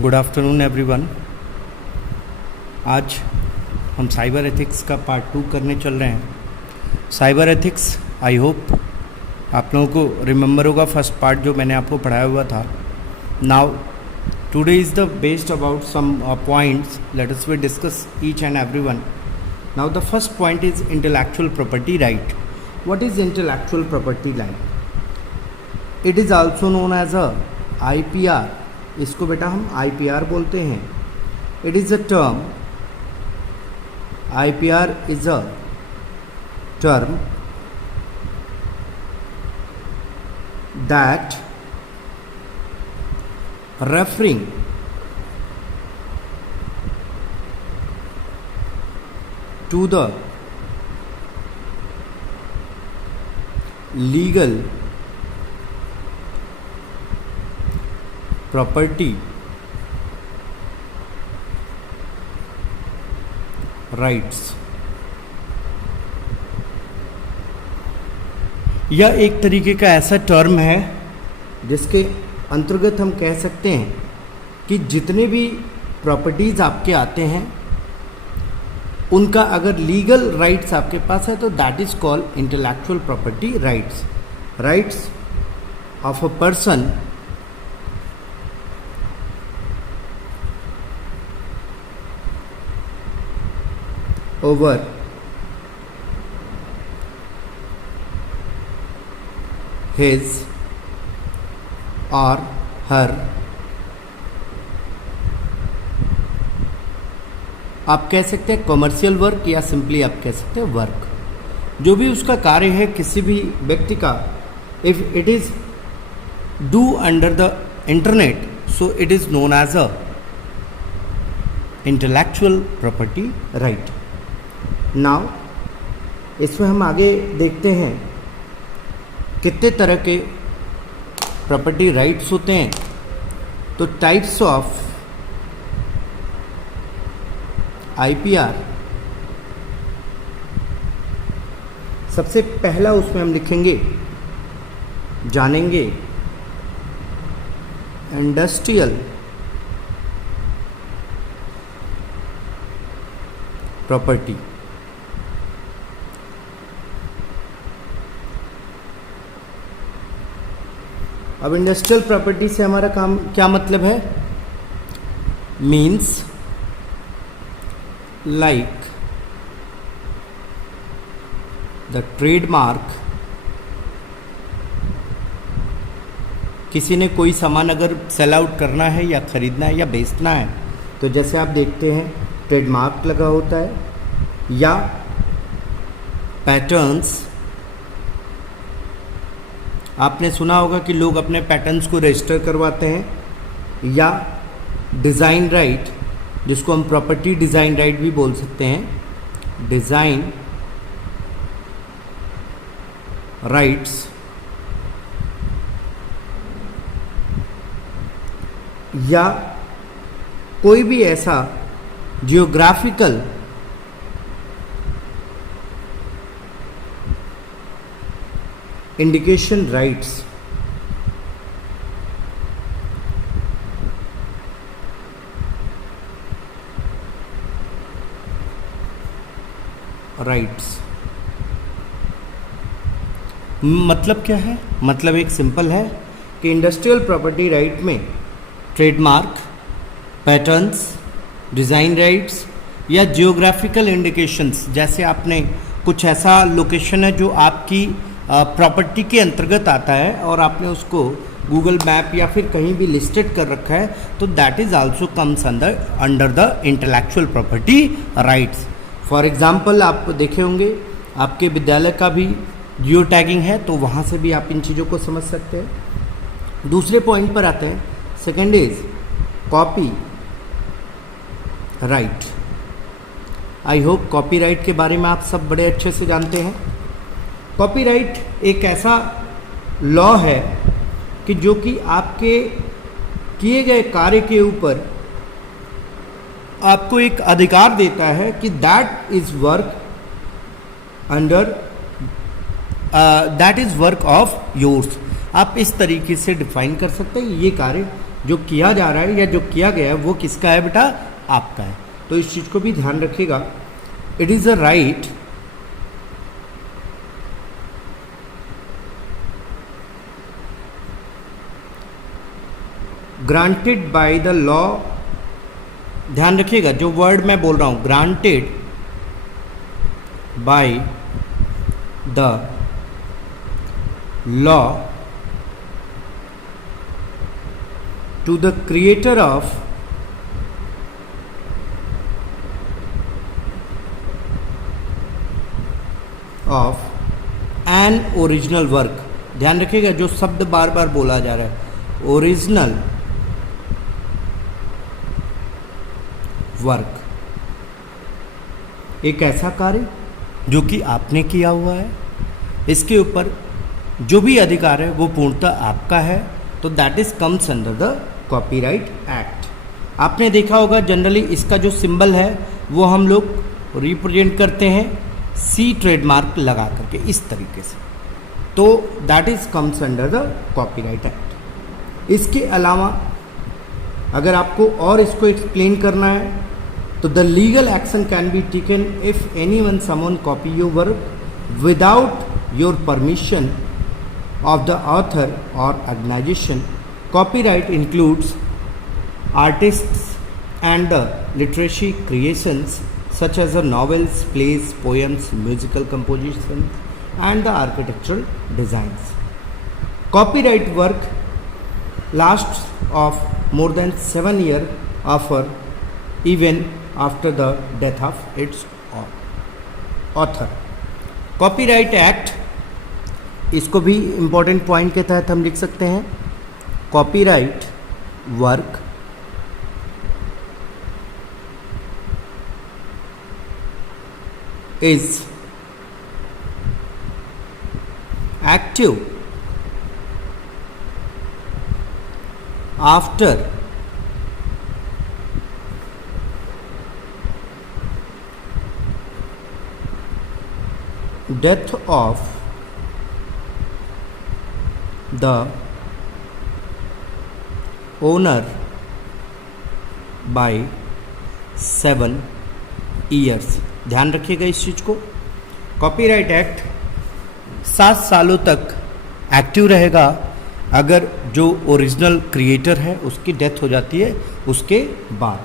Good afternoon everyone. आज हम cyber ethics का पार्ट 2 करने चल रहे हैं। साइबर एथिक्स आई होप आप लोगों को रिमेंबर होगा फर्स्ट पार्ट जो मैंने आपको पढ़ाया हुआ था। Now today is the based about some points, let us we discuss each and everyone. Now the first point is intellectual property right. What is intellectual property right? It is also known as a IPR। इसको बेटा हम IPR बोलते हैं। It is a term, IPR is a term that referring to the legal property rights। यह एक तरीके का ऐसा टर्म है जिसके अंतर्गत हम कह सकते हैं कि जितने भी प्रॉपर्टीज़ आपके आते हैं उनका अगर लीगल राइट्स आपके पास है तो that is called intellectual property rights. Rights of a person over his or her, आप कह सकते हैं कमर्शियल वर्क या सिंपली आप कह सकते हैं वर्क। जो भी उसका कार्य है किसी भी व्यक्ति का, if it is do under the internet so it is known as a intellectual property right. Now इसमें हम आगे देखते हैं कितने तरह के प्रॉपर्टी राइट्स होते हैं। तो टाइप्स ऑफ IPR, सबसे पहला उसमें हम लिखेंगे, जानेंगे इंडस्ट्रियल प्रॉपर्टी। अब इंडस्ट्रियल प्रॉपर्टी से हमारा काम क्या मतलब है? Means like the trademark. किसी ने कोई सामान अगर सेल आउट करना है या खरीदना है या बेचना है तो जैसे आप देखते हैं ट्रेडमार्क लगा होता है, या पैटर्न्स। आपने सुना होगा कि लोग अपने पैटर्न्स को रजिस्टर करवाते हैं, या डिज़ाइन राइट जिसको हम प्रॉपर्टी डिज़ाइन राइट भी बोल सकते हैं, डिज़ाइन राइट्स, या कोई भी ऐसा जियोग्राफिकल इंडिकेशन राइट्स। राइट्स मतलब क्या है? मतलब एक सिंपल है कि इंडस्ट्रियल प्रॉपर्टी राइट में ट्रेडमार्क, पैटर्न्स, डिज़ाइन राइट्स या जियोग्राफिकल इंडिकेशंस, जैसे आपने कुछ ऐसा लोकेशन है जो आपकी प्रॉपर्टी के अंतर्गत आता है और आपने उसको गूगल मैप या फिर कहीं भी लिस्टेड कर रखा है तो that is also comes under the intellectual property rights. For example आप देखे होंगे आपके विद्यालय का भी जियो टैगिंग है तो वहाँ से भी आप इन चीज़ों को समझ सकते हैं। दूसरे पॉइंट पर आते हैं, second is copy right. I hope copyright के बारे में आप सब बड़े अच्छे से जानते हैं। कॉपीराइट एक ऐसा लॉ है कि जो कि आपके किए गए कार्य के ऊपर आपको एक अधिकार देता है कि that is work under that is work of yours. आप इस तरीके से डिफाइन कर सकते हैं ये कार्य जो किया जा रहा है या जो किया गया है वो किसका है बेटा, आपका है। तो इस चीज को भी ध्यान रखिएगा। It is a right granted by the law, ध्यान रखिएगा जो वर्ड मैं बोल रहा हूं, granted by the law to the creator of an original work। ध्यान रखिएगा जो शब्द बार बार बोला जा रहा है, ओरिजिनल वर्क, एक ऐसा कार्य जो कि आपने किया हुआ है, इसके ऊपर जो भी अधिकार है वो पूर्णतः आपका है, तो that is comes under the copyright act. आपने देखा होगा जनरली इसका जो सिंबल है वो हम लोग रिप्रेजेंट करते हैं सी ट्रेडमार्क लगा करके इस तरीके से, तो that is comes under the copyright act. इसके अलावा अगर आपको और इसको एक्सप्लेन करना है तो the legal action can be taken if anyone someone copy your work without your permission of the author or organization. Copyright includes artists and the literary creations such as the novels, plays, poems, musical compositions and the architectural designs. Copyright work lasts of more than 7 years offer even after the death of its author. Copyright Act, इसको भी important point के तहत हम लिख सकते हैं, copyright work is active after death of the owner by 7 years। ध्यान रखिएगा इस चीज को, कॉपीराइट एक्ट 7 सालों तक एक्टिव रहेगा अगर जो ओरिजिनल क्रिएटर है उसकी डेथ हो जाती है उसके बाद।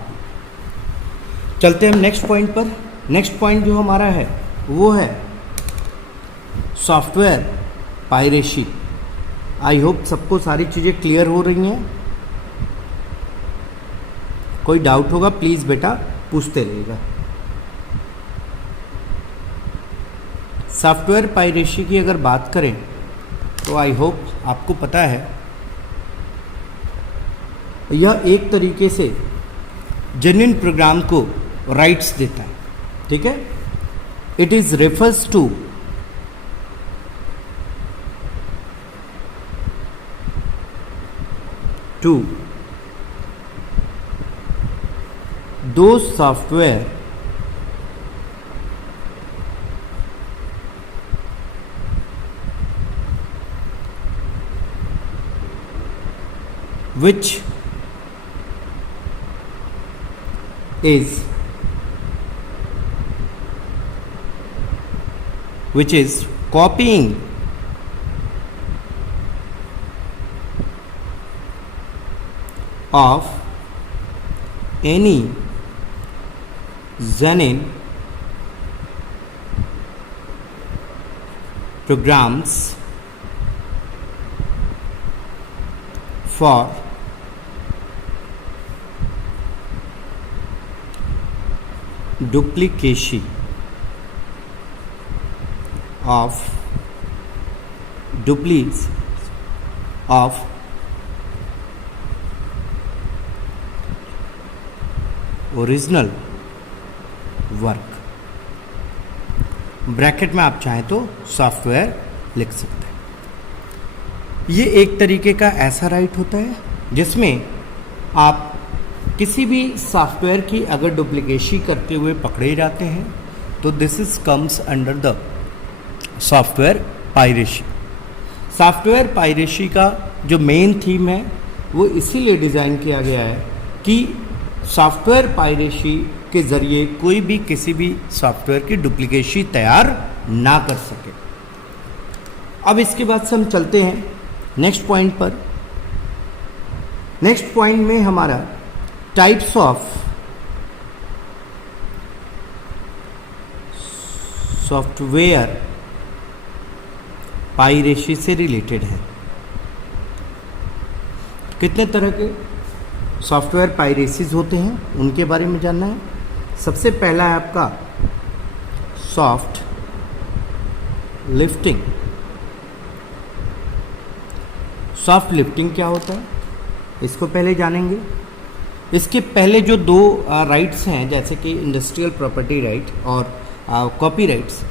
चलते हैं हम नेक्स्ट पॉइंट पर। नेक्स्ट पॉइंट जो हमारा है वो है सॉफ्टवेयर पायरेसी। आई होप सबको सारी चीज़ें क्लियर हो रही हैं। कोई डाउट होगा प्लीज़ बेटा पूछते रहिएगा। सॉफ्टवेयर पायरेसी की अगर बात करें तो आई होप आपको पता है यह एक तरीके से जेन्युइन प्रोग्राम को राइट्स देता है, ठीक है। It is refers to those software which is copying of any genuine programs for duplication of original work. Bracket में आप चाहें तो सॉफ्टवेयर लिख सकते हैं। ये एक तरीके का ऐसा राइट होता है जिसमें आप किसी भी सॉफ्टवेयर की अगर डुप्लीकेसी करते हुए पकड़े जाते हैं तो this is comes under the software piracy. Software piracy का जो मेन थीम है वो इसीलिए डिज़ाइन किया गया है कि सॉफ्टवेयर पायरेसी के ज़रिए कोई भी किसी भी सॉफ्टवेयर की डुप्लीकेसी तैयार ना कर सके। अब इसके बाद से हम चलते हैं नेक्स्ट पॉइंट पर। नेक्स्ट पॉइंट में हमारा टाइप्स ऑफ सॉफ्टवेयर पायरेसी से रिलेटेड है। कितने तरह के सॉफ्टवेयर पायरेसीज होते हैं उनके बारे में जानना है। सबसे पहला है आपका सॉफ्ट लिफ्टिंग। सॉफ्ट लिफ्टिंग क्या होता है इसको पहले जानेंगे। इसके पहले जो दो राइट्स हैं जैसे कि इंडस्ट्रियल प्रॉपर्टी राइट और कॉपी राइट्स,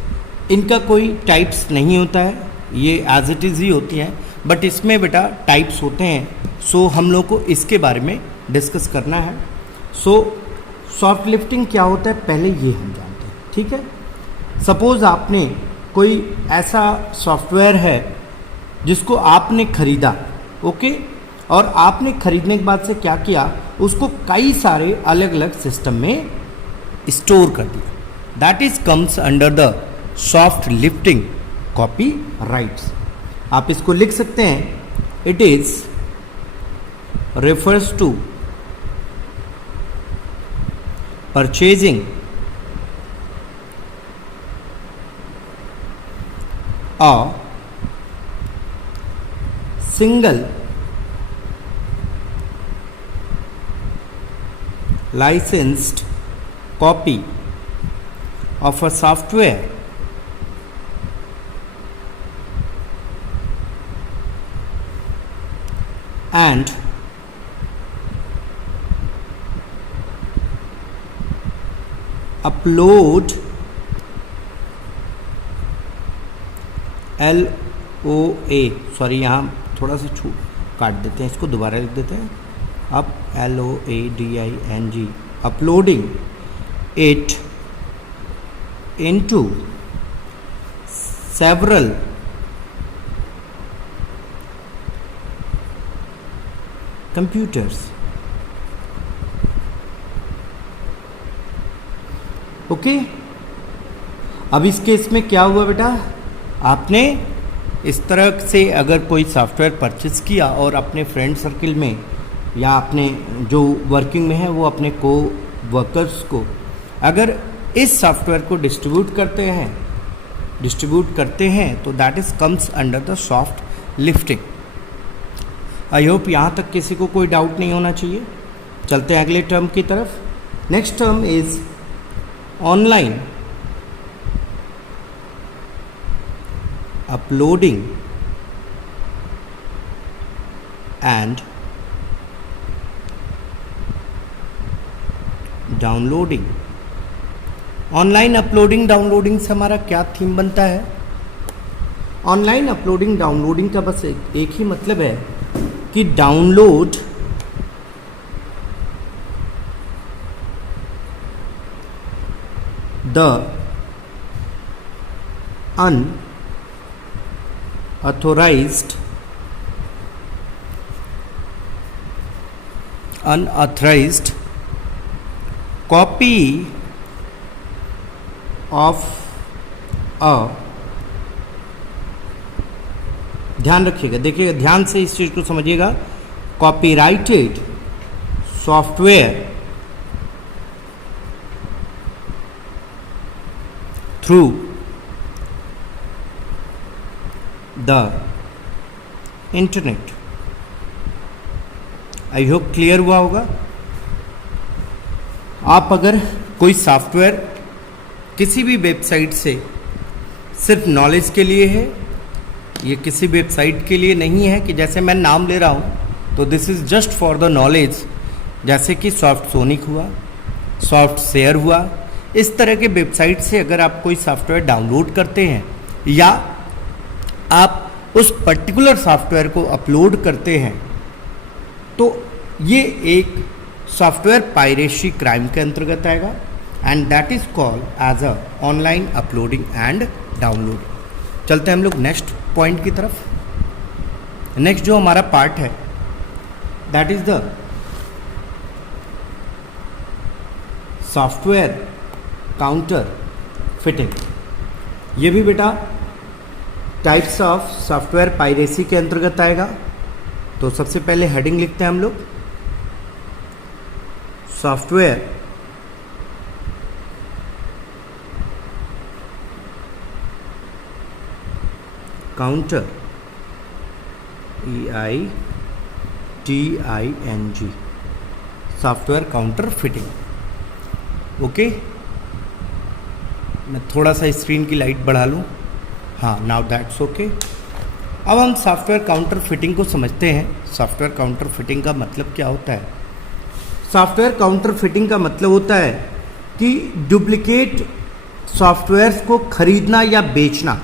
इनका कोई टाइप्स नहीं होता है, ये एज इट इज़ ही होती हैं, बट इसमें बेटा टाइप्स होते हैं। सो हम लोग को इसके बारे में डिस्कस करना है। सो सॉफ्ट लिफ्टिंग क्या होता है पहले ये हम जानते हैं, ठीक है। सपोज़ आपने कोई ऐसा सॉफ्टवेयर है जिसको आपने खरीदा, ओके, और आपने खरीदने के बाद से क्या किया, उसको कई सारे अलग अलग सिस्टम में स्टोर कर दिया। That is comes under the soft lifting copy rights. आप इसको लिख सकते हैं, it is refers to purchasing a single licensed copy of a software and upload LOA, sorry यहाँ थोड़ा सा काट देते हैं, इसको दोबारा लिख देते हैं। अब LOADING, uploading it into several computers। Okay, अब इस केस में क्या हुआ बेटा, आपने इस तरह से अगर कोई सॉफ्टवेयर परचेज किया और अपने फ्रेंड सर्किल में या अपने जो वर्किंग में है वो अपने को वर्कर्स को अगर इस सॉफ्टवेयर को डिस्ट्रीब्यूट करते हैं तो that is comes under the soft lifting. I hope यहाँ तक किसी को कोई डाउट नहीं होना चाहिए। चलते हैं अगले टर्म की तरफ। Next term is online uploading and downloading. Online uploading downloading से हमारा क्या थीम बनता है। ऑनलाइन अपलोडिंग डाउनलोडिंग का बस एक ही मतलब है कि download the unauthorized copy of a, ध्यान रखिएगा, देखिएगा ध्यान से इस चीज को समझिएगा, copyrighted software through the internet. I hope clear हुआ होगा। आप अगर कोई सॉफ्टवेयर किसी भी वेबसाइट से सिर्फ नॉलेज के लिए है, ये किसी वेबसाइट के लिए नहीं है कि जैसे मैं नाम ले रहा हूँ तो this is just for the knowledge, जैसे कि सॉफ्ट सोनिक हुआ, सॉफ्ट शेयर हुआ, इस तरह के वेबसाइट से अगर आप कोई सॉफ्टवेयर डाउनलोड करते हैं या आप उस पर्टिकुलर सॉफ्टवेयर को अपलोड करते हैं तो ये एक सॉफ्टवेयर पायरेसी क्राइम के अंतर्गत आएगा and that is called as a online uploading and download. चलते हैं हम लोग नेक्स्ट पॉइंट की तरफ। नेक्स्ट जो हमारा पार्ट है that is the software counter fitting. ये भी बेटा टाइप्स ऑफ सॉफ्टवेयर पायरेसी के अंतर्गत आएगा। तो सबसे पहले हेडिंग लिखते हैं हम लोग, software counter EITING, software counter fitting. Okay, मैं थोड़ा सा स्क्रीन की लाइट बढ़ा लूँ। हाँ, नाउ दैट्स ओके। अब हम सॉफ्टवेयर काउंटर फिटिंग को समझते हैं। सॉफ्टवेयर काउंटर फिटिंग का मतलब क्या होता है? सॉफ्टवेयर काउंटर फिटिंग का मतलब होता है कि डुप्लीकेट सॉफ्टवेयर्स को खरीदना या बेचना।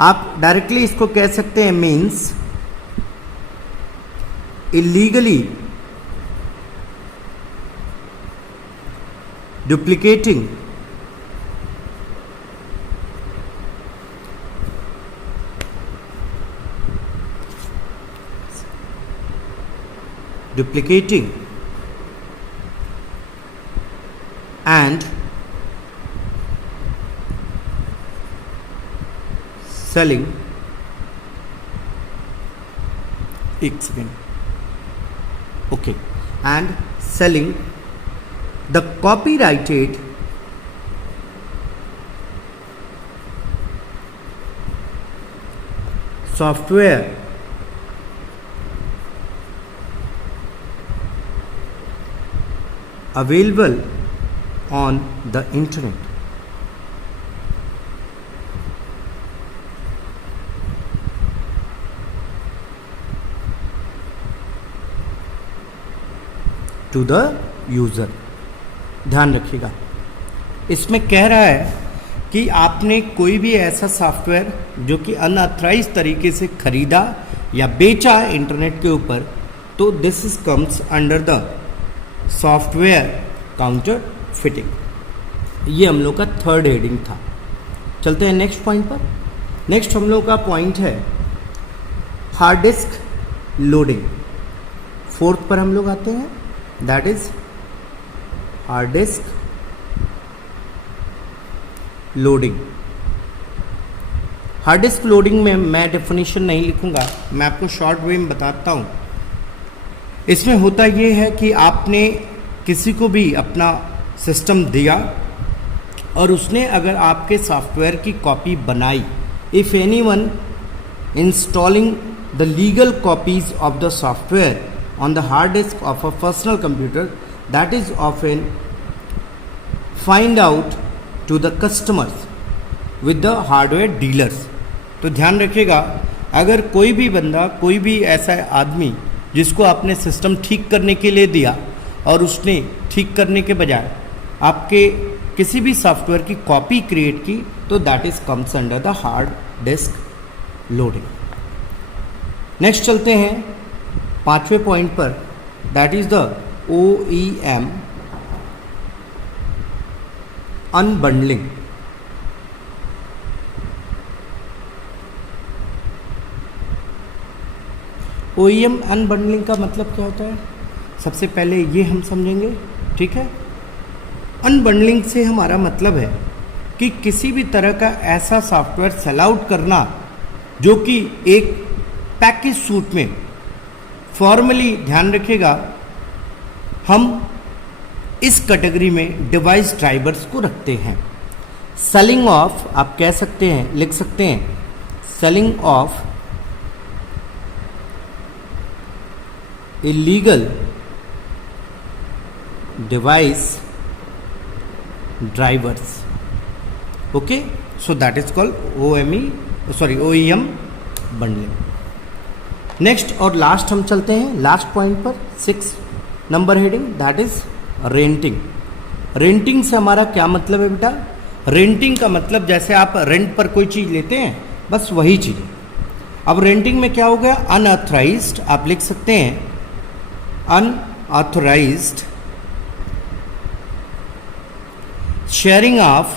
आप डायरेक्टली इसको कह सकते हैं, means illegally duplicating and selling, एक second, okay, and selling the copyrighted software available on the internet। To the user. ध्यान रखिएगा, इसमें कह रहा है कि आपने कोई भी ऐसा सॉफ्टवेयर जो कि अनऑथराइज तरीके से खरीदा या बेचा इंटरनेट के ऊपर, तो this is comes under the software counter fitting. ये हम लोग का थर्ड हेडिंग था। चलते हैं नेक्स्ट पॉइंट पर। नेक्स्ट हम लोग का पॉइंट है हार्ड डिस्क लोडिंग। फोर्थ पर हम लोग आते हैं, that is hard disk loading. Hard disk loading में मैं डेफिनेशन नहीं लिखूंगा, मैं आपको शॉर्ट वे में बताता हूँ। इसमें होता ये है कि आपने किसी को भी अपना सिस्टम दिया और उसने अगर आपके सॉफ्टवेयर की कॉपी बनाई, if anyone installing the legal copies of the software on the hard disk of a personal computer, that is often find out to the customers with the hardware dealers। तो ध्यान रखिएगा, अगर कोई भी बंदा, कोई भी ऐसा आदमी जिसको आपने सिस्टम ठीक करने के लिए दिया और उसने ठीक करने के बजाय आपके किसी भी सॉफ्टवेयर की कॉपी क्रिएट की, तो that is comes under the hard disc loading. Next चलते हैं पांचवें पॉइंट पर, that is the OEM unbundling. OEM unbundling का मतलब क्या होता है? सबसे पहले ये हम समझेंगे, ठीक है। अनबंडलिंग से हमारा मतलब है कि किसी भी तरह का ऐसा सॉफ्टवेयर सेल आउट करना जो कि एक पैकेज सूट में, फॉर्मली ध्यान रखिएगा, हम इस कैटेगरी में डिवाइस ड्राइवर्स को रखते हैं। सेलिंग ऑफ, आप कह सकते हैं, लिख सकते हैं, selling of illegal device drivers. Okay, so that is called OEM bundling. Next और लास्ट हम चलते हैं लास्ट पॉइंट पर, 6 number heading, that is renting. Renting से हमारा क्या मतलब है बेटा? रेंटिंग का मतलब जैसे आप रेंट पर कोई चीज़ लेते हैं, बस वही चीज़। अब रेंटिंग में क्या हो गया? अनऑथराइज्ड, आप लिख सकते हैं unauthorised sharing of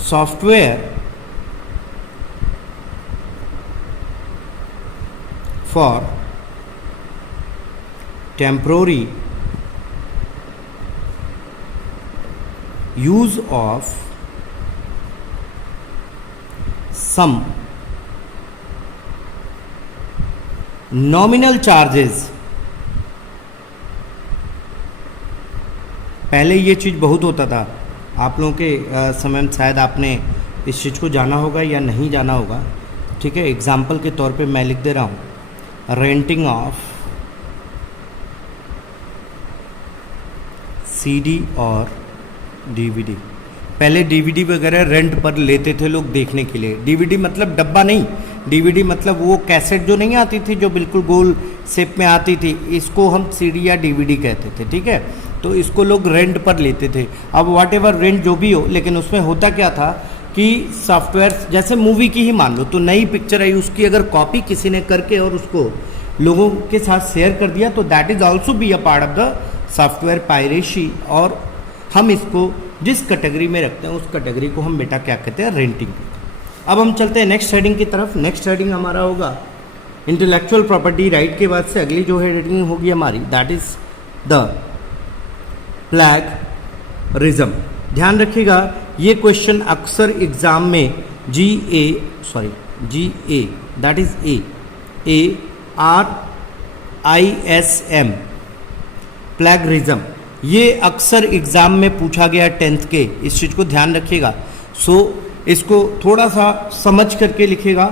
software for temporary use of some nominal charges. पहले ये चीज़ बहुत होता था, आप लोगों के समय में शायद आपने इस चीज़ को जाना होगा या नहीं जाना होगा। ठीक है, एग्जाम्पल के तौर पे मैं लिख दे रहा हूँ, रेंटिंग ऑफ सीडी और डीवीडी। पहले डीवीडी वगैरह रेंट पर लेते थे लोग देखने के लिए। डीवीडी मतलब डब्बा नहीं, डीवीडी मतलब वो कैसेट जो नहीं आती थी, जो बिल्कुल गोल शेप में आती थी, इसको हम सीडी या डीवीडी कहते थे। ठीक है, तो इसको लोग रेंट पर लेते थे। अब व्हाट एवर रेंट जो भी हो, लेकिन उसमें होता क्या था कि सॉफ्टवेयर, जैसे मूवी की ही मान लो, तो नई पिक्चर आई, उसकी अगर कॉपी किसी ने करके और उसको लोगों के साथ शेयर कर दिया, तो that is also be a part of the software piracy. और हम इसको जिस कैटेगरी में रखते हैं उस कैटेगरी को हम बेटा क्या कहते हैं, रेंटिंग। अब हम चलते हैं नेक्स्ट हेडिंग की तरफ। नेक्स्ट हेडिंग हमारा होगा इंटेलेक्चुअल प्रॉपर्टी राइट के बाद से अगली जो हेडिंग होगी हमारी, दैट इज द प्लैगरिज्म। ध्यान रखिएगा, ये क्वेश्चन अक्सर एग्जाम में GA that is ARISM plagiarism, ये अक्सर एग्जाम में पूछा गया 10th के। इस चीज़ को ध्यान रखिएगा। सो इसको थोड़ा सा समझ करके लिखेगा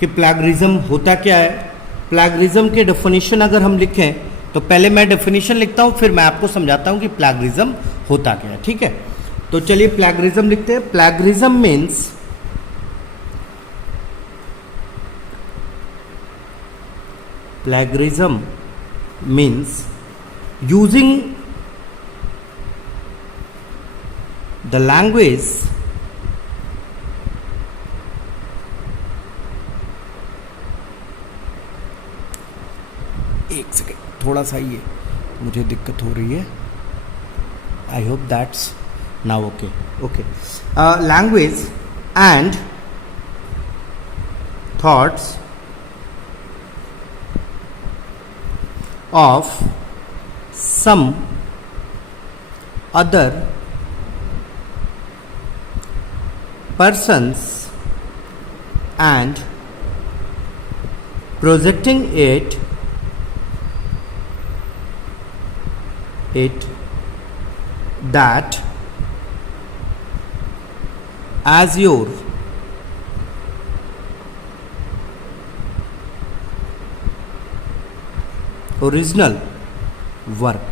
कि प्लैगरिज्म होता क्या है। प्लैगरिज्म के डेफिनेशन अगर हम लिखें तो पहले मैं डेफिनेशन लिखता हूँ, फिर मैं आपको समझाता हूँ कि प्लैगरिज्म होता क्या है। ठीक है, तो चलिए प्लैगरिज्म लिखते हैं। Plagiarism means using the language एक सेकेंड, थोड़ा सा ये मुझे दिक्कत हो रही है। I hope that's now okay. Language and thoughts of some other persons and projecting it that as your original work.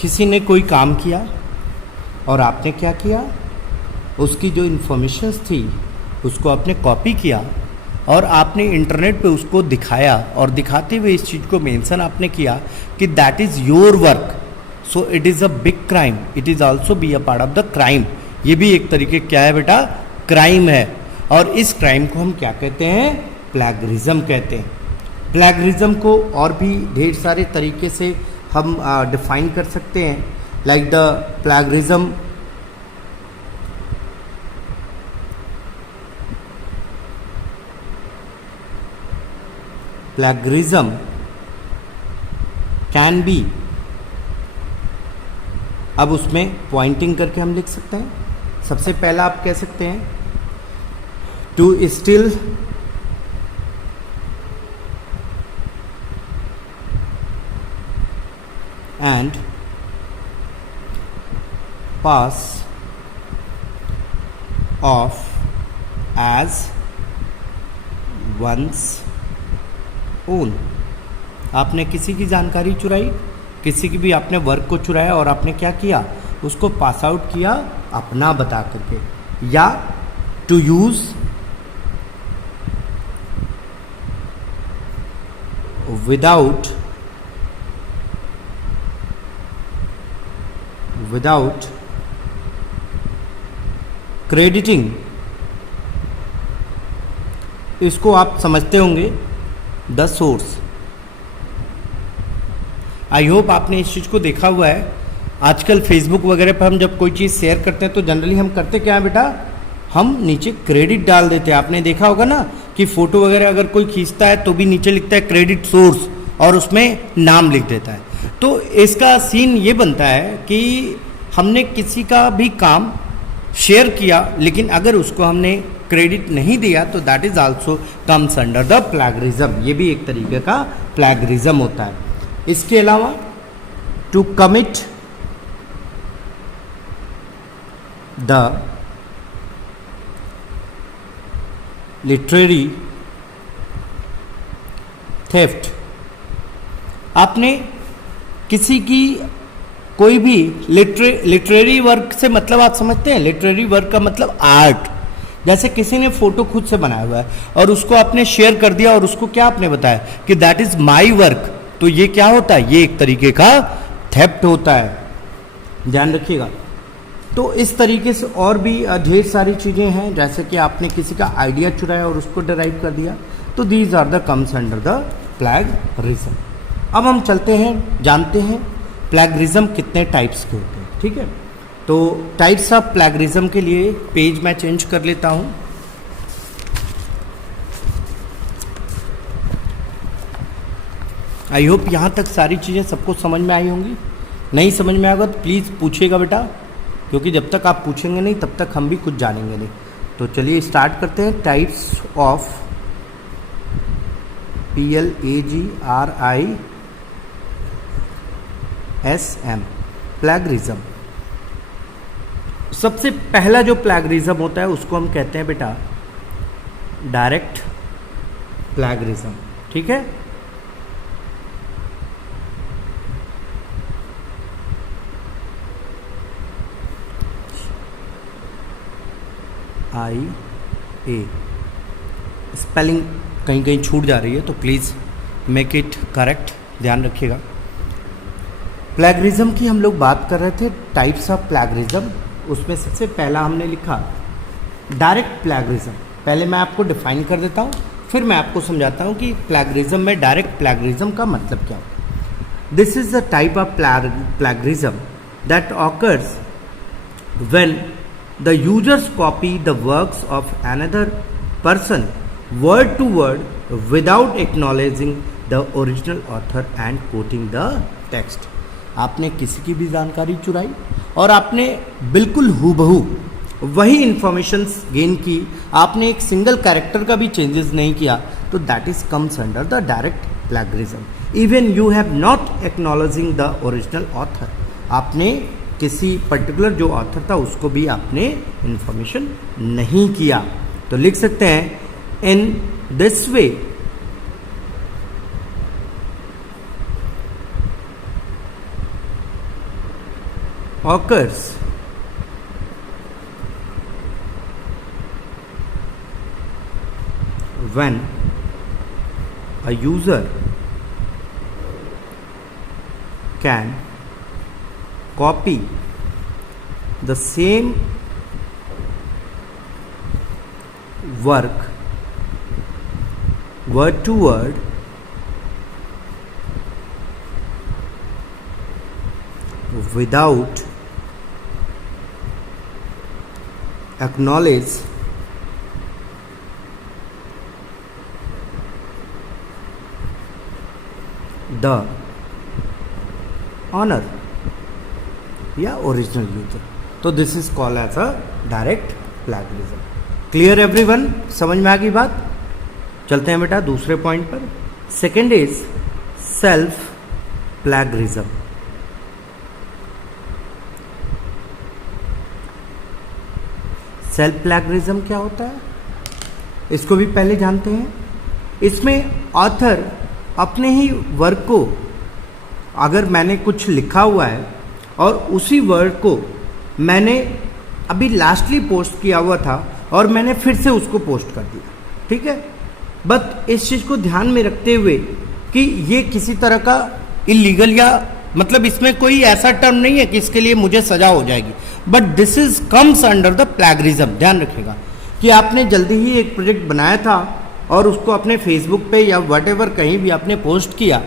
किसी ने कोई काम किया और आपने क्या किया, उसकी जो इन्फॉर्मेशंस थी उसको आपने कॉपी किया और आपने इंटरनेट पे उसको दिखाया, और दिखाते हुए इस चीज़ को मेंशन आपने किया कि that is your work. So it is a big crime, it is also be a part of the crime. ये भी एक तरीके क्या है बेटा, क्राइम है। और इस क्राइम को हम क्या कहते हैं, प्लैगरिज्म कहते हैं। प्लैगरिज्म को और भी ढेर सारे तरीके से हम डिफाइन कर सकते हैं, like the plagiarism can be, अब उसमें पॉइंटिंग करके हम लिख सकते हैं। सबसे पहला आप कह सकते हैं to steal and pass off as one's own. आपने किसी की जानकारी चुराई, किसी की भी आपने वर्क को चुराया और आपने क्या किया, उसको पास आउट किया अपना बता करके। या टू यूज विदाउट क्रेडिटिंग, इसको आप समझते होंगे द सोर्स। आई होप आपने इस चीज़ को देखा हुआ है। आजकल फेसबुक वगैरह पर हम जब कोई चीज़ शेयर करते हैं तो जनरली हम करते क्या है बेटा, हम नीचे क्रेडिट डाल देते हैं। आपने देखा होगा ना कि फ़ोटो वगैरह अगर कोई खींचता है तो भी नीचे लिखता है क्रेडिट सोर्स और उसमें नाम लिख देता है। तो इसका सीन ये बनता है कि हमने किसी का भी काम शेयर किया लेकिन अगर उसको हमने क्रेडिट नहीं दिया तो that is also comes under the plagiarism. ये भी एक तरीके का प्लैगरिज्म होता है। इसके अलावा to commit the literary theft, आपने किसी की कोई भी लिटरेरी वर्क से मतलब आप समझते हैं, लिटरेरी वर्क का मतलब आर्ट। जैसे किसी ने फोटो खुद से बनाया हुआ है और उसको आपने शेयर कर दिया और उसको क्या आपने बताया कि दैट इज माय वर्क, तो ये क्या होता है, ये एक तरीके का थेफ्ट होता है, ध्यान रखिएगा। तो इस तरीके से और भी ढेर सारी चीज़ें हैं, जैसे कि आपने किसी का आइडिया चुराया और उसको डिराइव कर दिया, तो these are the comes under the plagiarism. अब हम चलते हैं, जानते हैं प्लैगरिज्म कितने टाइप्स के होते हैं। ठीक है, तो टाइप्स ऑफ प्लैगरिज्म के लिए पेज मैं चेंज कर लेता हूं। आई होप यहां तक सारी चीज़ें सबको समझ में आई होंगी। नहीं समझ में आएगा तो प्लीज़ पूछिएगा बेटा, क्योंकि जब तक आप पूछेंगे नहीं तब तक हम भी कुछ जानेंगे नहीं। तो चलिए स्टार्ट करते हैं। Types of plagiarism, plagiarism. सबसे पहला जो प्लैगरिज्म होता है उसको हम कहते हैं बेटा डायरेक्ट प्लैगरिज्म। ठीक है, IA, स्पेलिंग कहीं कहीं छूट जा रही है तो प्लीज़ मेक इट करेक्ट, ध्यान रखिएगा। प्लैगरिज्म की हम लोग बात कर रहे थे, टाइप्स ऑफ प्लैगरिज्म। उसमें सबसे पहला हमने लिखा डायरेक्ट प्लैगरिज्म। पहले मैं आपको डिफाइन कर देता हूँ, फिर मैं आपको समझाता हूँ कि प्लैगरिज्म में डायरेक्ट प्लैगरिज्म का मतलब क्या है। This is the type of plagiarism that occurs when the users copy the works of another person word to word without acknowledging the original author and quoting the text। आपने किसी की भी जानकारी चुराई और आपने बिल्कुल हूबहू वही इंफॉर्मेशन गेन की, आपने एक सिंगल कैरेक्टर का भी चेंजेस नहीं किया, तो that is comes under the direct plagiarism. Even you have not acknowledging the original author, आपने किसी पर्टिकुलर जो ऑथर था उसको भी आपने इंफॉर्मेशन नहीं किया। तो लिख सकते हैं in this way occurs when a user can copy the same work word to word without acknowledge the honor या ओरिजिनल यूजर, तो this is called as a direct plagiarism. Clear everyone, समझ में आ गई बात। चलते हैं बेटा दूसरे पॉइंट पर। Second is self plagiarism. Self plagiarism क्या होता है, इसको भी पहले जानते हैं। इसमें ऑथर अपने ही वर्क को, अगर मैंने कुछ लिखा हुआ है और उसी वर्ड को मैंने अभी लास्टली पोस्ट किया हुआ था और मैंने फिर से उसको पोस्ट कर दिया, ठीक है, बट इस चीज़ को ध्यान में रखते हुए कि ये किसी तरह का इलीगल या मतलब इसमें कोई ऐसा टर्म नहीं है कि इसके लिए मुझे सजा हो जाएगी, but this is comes under the plagiarism. ध्यान रखिएगा कि आपने जल्दी ही एक प्रोजेक्ट बनाया था और उसको अपने फेसबुक पे या व्हाटएवर कहीं भी आपने पोस्ट किया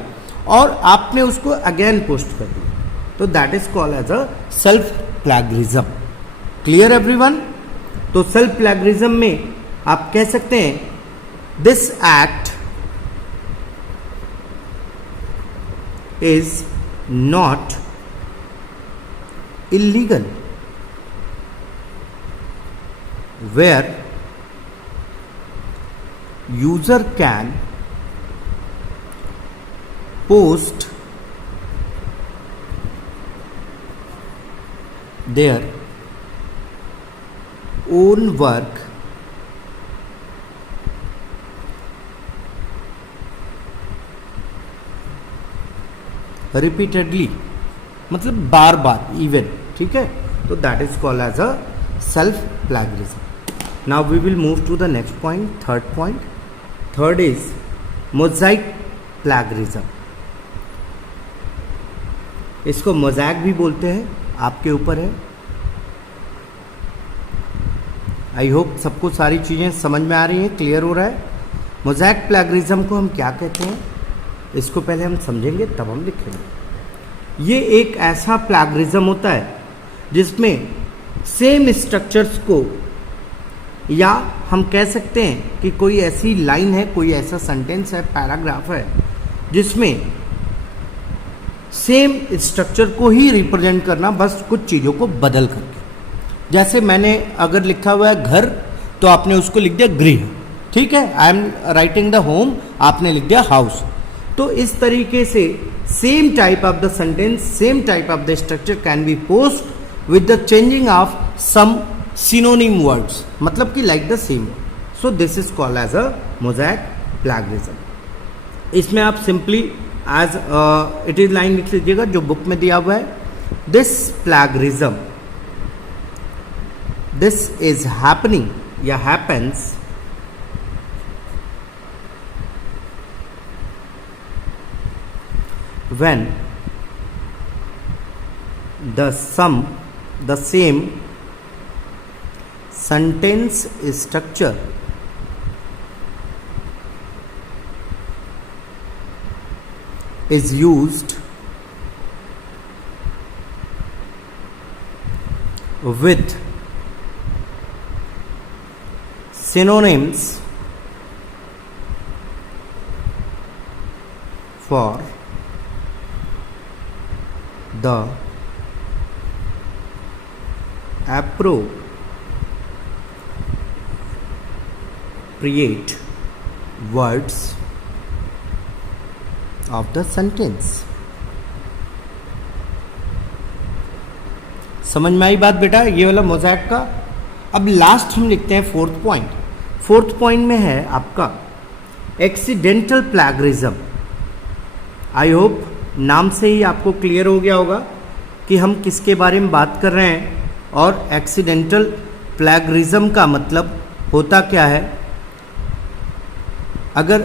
और आपने उसको अगेन पोस्ट कर दिया, तो that is called as a self plagiarism. Clear everyone. तो सेल्फ प्लैगरिज्म में आप कह सकते हैं this act is not illegal where user can post their own work repeatedly, मतलब बार बार इवन, ठीक है. तो that is called as a self plagiarism. Now we will move to the next point, third point. Third is mosaic plagiarism. इसको mosaic भी बोलते हैं, आपके ऊपर है. आई होप सबको सारी चीज़ें समझ में आ रही हैं, क्लियर हो रहा है. मोज़ैक प्लैगरिज्म को हम क्या कहते हैं, इसको पहले हम समझेंगे तब हम लिखेंगे. ये एक ऐसा प्लैगरिज्म होता है जिसमें सेम स्ट्रक्चर्स को, या हम कह सकते हैं कि कोई ऐसी लाइन है, कोई ऐसा सेंटेंस है, पैराग्राफ है, जिसमें सेम स्ट्रक्चर को ही रिप्रेजेंट करना, बस कुछ चीज़ों को बदल करके. जैसे मैंने अगर लिखा हुआ है घर, तो आपने उसको लिख दिया गृह, ठीक है. I am writing the home, आपने लिख दिया हाउस. तो इस तरीके से same type of the sentence, same type of the structure can be post with the changing of some synonym words, मतलब कि like the same. So this is called as a mosaic plagiarism. इसमें आप simply as it is line लिख लीजिएगा जो book में दिया हुआ है. This plagiarism, this is happening या happens when the same sentence structure is used with synonyms for the appropriate words of the sentence. समझ में आई बात बेटा, ये वाला मोज़ैक का. अब लास्ट हम लिखते हैं फोर्थ पॉइंट. फोर्थ पॉइंट में है आपका एक्सीडेंटल प्लैगरिज्म. आई होप नाम से ही आपको क्लियर हो गया होगा कि हम किसके बारे में बात कर रहे हैं और एक्सीडेंटल प्लैगरिज्म का मतलब होता क्या है. अगर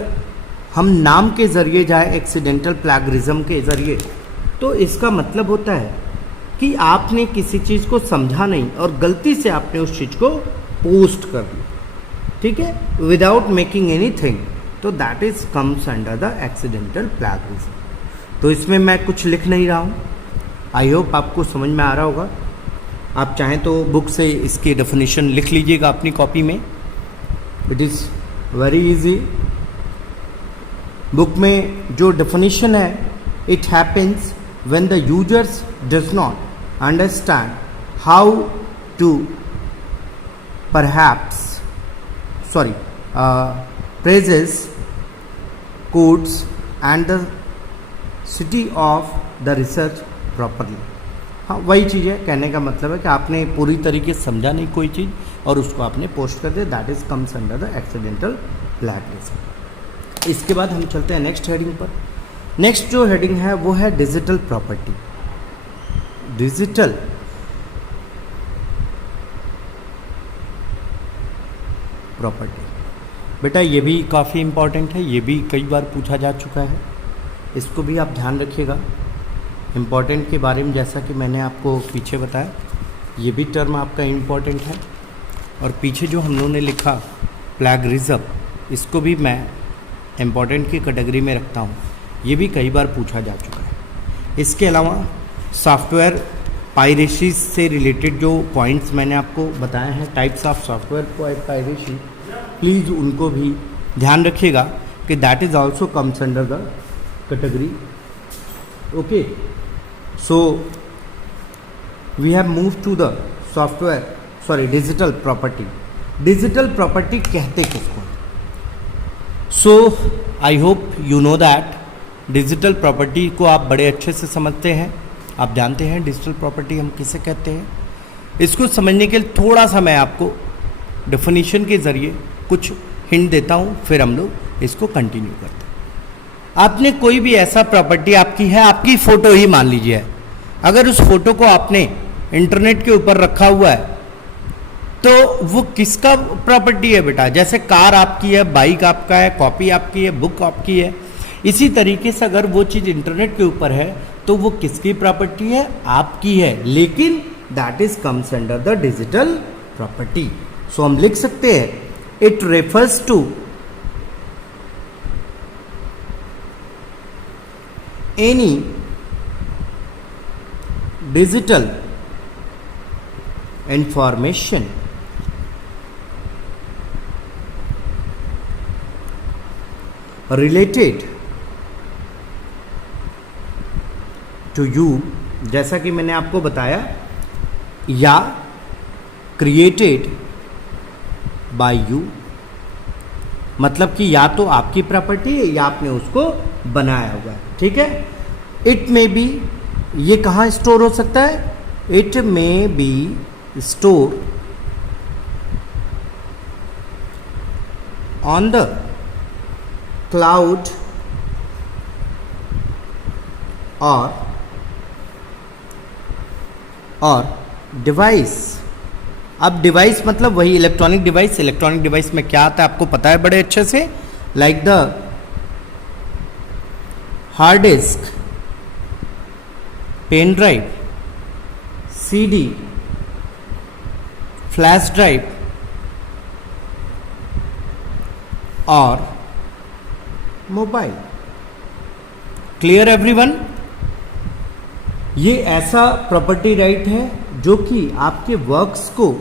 हम नाम के ज़रिए जाए एक्सीडेंटल प्लैगरिज्म के ज़रिए, तो इसका मतलब होता है कि आपने किसी चीज़ को समझा नहीं और गलती से आपने उस चीज़ को पोस्ट कर दिया, ठीक है, विदाउट मेकिंग एनीथिंग. तो that is comes under the accidental plagiarism. तो इसमें मैं कुछ लिख नहीं रहा हूँ. आई होप आपको समझ में आ रहा होगा. आप चाहें तो बुक से इसकी डेफिनेशन लिख लीजिएगा अपनी कॉपी में. It is very easy. Book में जो डेफिनेशन है, it happens when the users does not understand how to phrases, codes and the city of the research properly. हाँ, वही चीज़ है. कहने का मतलब है कि आपने पूरी तरीके से समझा नहीं कोई चीज़ और उसको आपने पोस्ट कर दिया. That is comes under the accidental plagiarism. इसके बाद हम चलते हैं नेक्स्ट हेडिंग पर. नेक्स्ट जो हेडिंग है वो है डिजिटल प्रॉपर्टी. डिजिटल प्रॉपर्टी बेटा ये भी काफ़ी इम्पॉर्टेंट है. ये भी कई बार पूछा जा चुका है. इसको भी आप ध्यान रखिएगा. इम्पॉर्टेंट के बारे में जैसा कि मैंने आपको पीछे बताया, ये भी टर्म आपका इम्पॉर्टेंट है. और पीछे जो हम लोगों ने लिखा प्लैगरिज्म, इसको भी मैं इम्पॉर्टेंट की कैटेगरी में रखता हूँ. ये भी कई बार पूछा जा चुका है. इसके अलावा सॉफ्टवेयर पायरेसी से रिलेटेड जो पॉइंट्स मैंने आपको बताए हैं, types of software piracy, please उनको भी ध्यान रखिएगा कि that is also comes under the category. Okay, so we have move to the software, sorry, digital property. Digital property कहते किसको? So I hope you know that digital property को आप बड़े अच्छे से समझते हैं. आप जानते हैं डिजिटल प्रॉपर्टी हम किसे कहते हैं. इसको समझने के लिए थोड़ा सा मैं आपको डेफिनेशन के ज़रिए कुछ हिंट देता हूँ, फिर हम लोग इसको कंटिन्यू करते हैं. आपने कोई भी ऐसा प्रॉपर्टी आपकी है, आपकी फ़ोटो ही मान लीजिए है. अगर उस फोटो को आपने इंटरनेट के ऊपर रखा हुआ है तो वो किसका प्रॉपर्टी है बेटा? जैसे कार आपकी है, बाइक आपका है, कॉपी आपकी है, बुक आपकी है. इसी तरीके से अगर वो चीज़ इंटरनेट के ऊपर है तो वो किसकी प्रॉपर्टी है? आपकी है. लेकिन that is comes under the digital property. So हम लिख सकते हैं it refers to any digital information related to you, जैसा कि मैंने आपको बताया, या created by you, मतलब कि या तो आपकी प्रॉपर्टी है या आपने उसको बनाया हुआ है. ठीक है. इट मे बी, ये कहाँ स्टोर हो सकता है? It may be store on the cloud और डिवाइस. अब डिवाइस मतलब वही इलेक्ट्रॉनिक डिवाइस. इलेक्ट्रॉनिक डिवाइस में क्या आता है आपको पता है बड़े अच्छे से. Like the hard disk, pen drive, CD, flash drive और मोबाइल. Clear everyone? ये ऐसा प्रॉपर्टी राइट है जो कि आपके वर्क्स को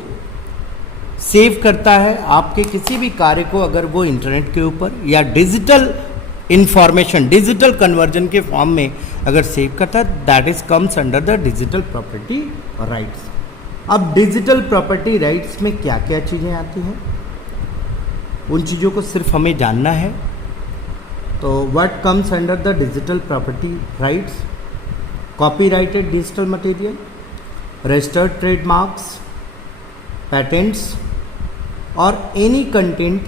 सेव करता है. आपके किसी भी कार्य को अगर वो इंटरनेट के ऊपर या डिजिटल इंफॉर्मेशन, डिजिटल कन्वर्जन के फॉर्म में अगर सेव करता है, that is comes under the digital property rights. अब डिजिटल प्रॉपर्टी राइट्स में क्या क्या चीज़ें आती हैं, उन चीज़ों को सिर्फ हमें जानना है. तो what comes under the digital property rights? Copyrighted digital material, registered trademarks, patents और any content,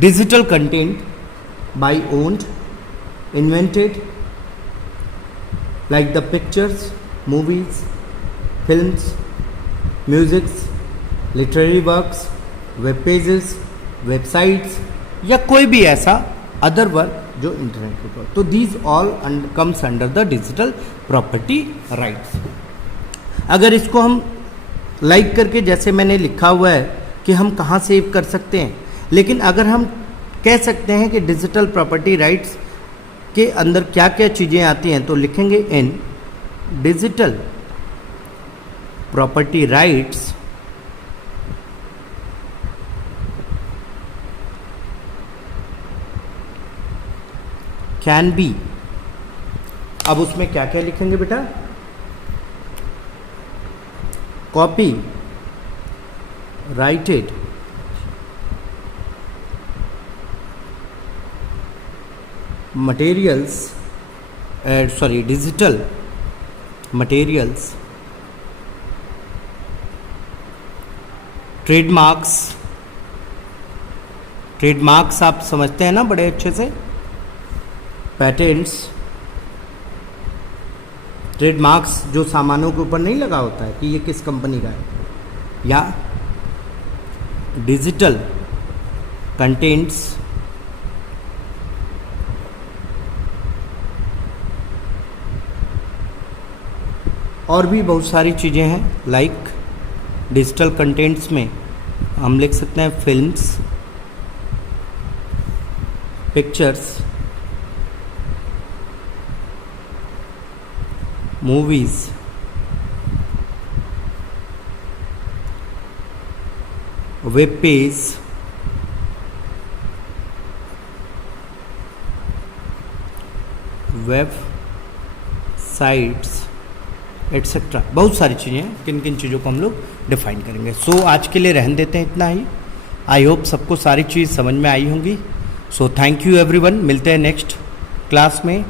digital content by owned, invented, like the pictures, movies, films, musics, literary works, web pages, websites या कोई भी ऐसा other work जो internet के ऊपर. तो these all comes under the digital property rights. अगर इसको हम लाइक करके, जैसे मैंने लिखा हुआ है कि हम कहाँ सेव कर सकते हैं, लेकिन अगर हम कह सकते हैं कि डिजिटल प्रॉपर्टी राइट्स के अंदर क्या क्या चीज़ें आती हैं, तो लिखेंगे इन digital property rights can be. अब उसमें क्या क्या लिखेंगे बेटा? Copy righted materials, digital materials, trademarks. Trademarks आप समझते हैं ना बड़े अच्छे से. पैटेंट्स, ट्रेडमार्क्स जो सामानों के ऊपर नहीं लगा होता है कि ये किस कंपनी का है. या डिजिटल कंटेंट्स, और भी बहुत सारी चीज़ें हैं. लाइक डिजिटल कंटेंट्स में हम लिख सकते हैं films, pictures, movies, web page, web sites etcetera, बहुत सारी चीज़ें हैं, किन किन चीज़ों को हम लोग डिफाइन करेंगे। सो आज के लिए रहने देते हैं इतना ही। आई होप सबको सारी चीज़ समझ में आई होंगी। सो थैंक यू एवरीवन, मिलते हैं नेक्स्ट क्लास में।